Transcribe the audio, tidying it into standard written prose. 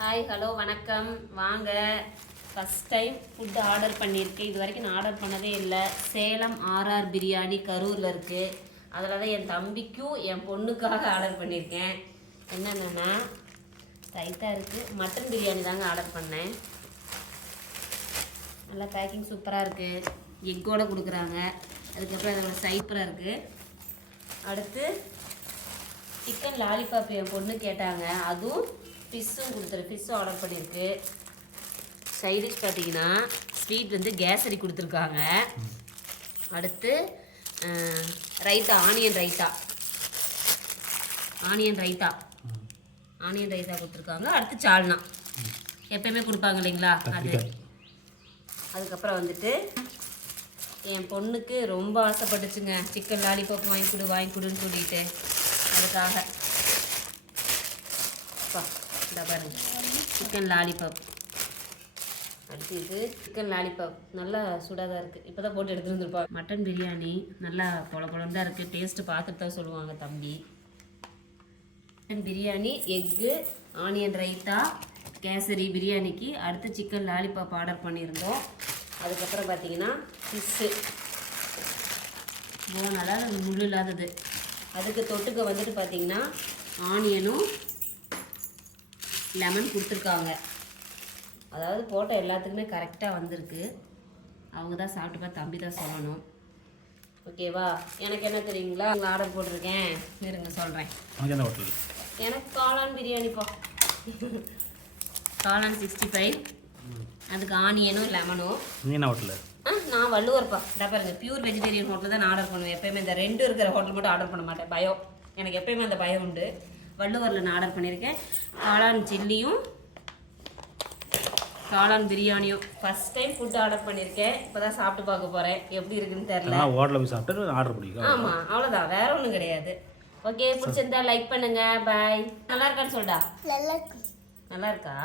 Hi hello வணக்கம். வாங்க, first time food order பண்ணியிருக்கேன். இது வரைக்கும் நான் ஆர்டர் பண்ணதே இல்லை. சேலம் ஆர்ஆர் பிரியாணி கரூரில் இருக்குது. அதில் தான் என் தம்பிக்கும் என் பொண்ணுக்காக ஆர்டர் பண்ணியிருக்கேன். என்னென்னா டைட்டாக இருக்குது. மட்டன் பிரியாணி தாங்க ஆர்டர் பண்ணேன். நல்லா பேக்கிங் சூப்பராக இருக்குது. எக்கோடு கொடுக்குறாங்க. அதுக்கப்புறம் அதோட சைப்பராக இருக்குது. அடுத்து சிக்கன் லாலிபாப் என் பொண்ணு கேட்டாங்க. அதுவும் ஃபிஷ்ஷும் ஃபிஷ்ஷும் ஆர்டர் பண்ணியிருக்கு. சைடிஷ் பார்த்தீங்கன்னா ஸ்வீட் வந்து கேசரி கொடுத்துருக்காங்க. அடுத்து ரைத்தா, ஆனியன் ரைத்தா கொடுத்துருக்காங்க. அடுத்து சால்னா எப்பயுமே கொடுப்பாங்க இல்லைங்களா, அது. அதுக்கப்புறம் வந்துட்டு என் பொண்ணுக்கு ரொம்ப ஆசைப்பட்டுச்சுங்க, சிக்கன் லாலிபாப் வாங்கி கொடுன்னு சொல்லிட்டு. அதுக்காக இந்த பாருங்க, சிக்கன் லாலிபாப். அடுத்து இது சிக்கன் லாலிபாப் நல்லா சூடாக தான் இருக்குது. இப்போ தான் போட்டு எடுத்துகிட்டு வந்துருப்பா. மட்டன் பிரியாணி நல்லா பொழப்பொழன்னு தான் இருக்குது. டேஸ்ட்டு பார்த்துட்டு தான் சொல்லுவாங்க தம்பி. Mutton biryani, egg, onion raita, kesari பிரியாணிக்கு. அடுத்து சிக்கன் லாலிபாப் ஆர்டர் பண்ணியிருந்தோம். அதுக்கப்புறம் பார்த்தீங்கன்னா ஃபிஷ்ஷு போனால் முள் இல்லாதது. அதுக்கு தொட்டுக்க வந்துட்டு பார்த்தீங்கன்னா ஆனியனும் லெமன் கொடுத்துருக்காங்க. அதாவது போட்ட எல்லாத்துக்குமே கரெக்டாக வந்திருக்கு. அவங்க தான் சாப்பிட்டு பார்த்து தம்பி தான் சொல்லணும். ஓகேவா? எனக்கு என்ன தெரியுங்களா, அங்கே ஆர்டர் போட்டிருக்கேன். இருங்க சொல்கிறேன். எனக்கு காளான் பிரியாணிப்பா. காளான் 65, அதுக்கு ஆனியனும் லெமனும். என்ன ஹோட்டல்? நான் வள்ளுவர்ப்பா. பாருங்க, பியூர் வெஜிடேரியன் ஹோட்டல் தான் நான் ஆர்டர் பண்ணுவேன். எப்போயுமே இந்த 2 இருக்கிற ஹோட்டல் மட்டும் ஆர்டர் பண்ண மாட்டேன். பயம் எனக்கு எப்போயுமே அந்த பயம் உண்டு. வள்ளுவரில் நான் ஆர்டர் பண்ணியிருக்கேன். காளான் சில்லியும் காளான் பிரியாணியும் ஃபஸ்ட் டைம் ஃபுட் ஆர்டர் பண்ணியிருக்கேன். இப்போ தான் சாப்பிட்டு பார்க்க போகிறேன், எப்படி இருக்குன்னு தெரியல. ஹோட்டலில் போய் சாப்பிட்டு ஆர்டர் பண்ணிக்கலாம். ஆமாம், அவ்வளோதான், வேற ஒன்றும் கிடையாது. ஓகே, பிடிச்சிருந்தா லைக் பண்ணுங்க. பாய். நல்லா இருக்கான்னு சொல்டா. நல்லா இருக்கா?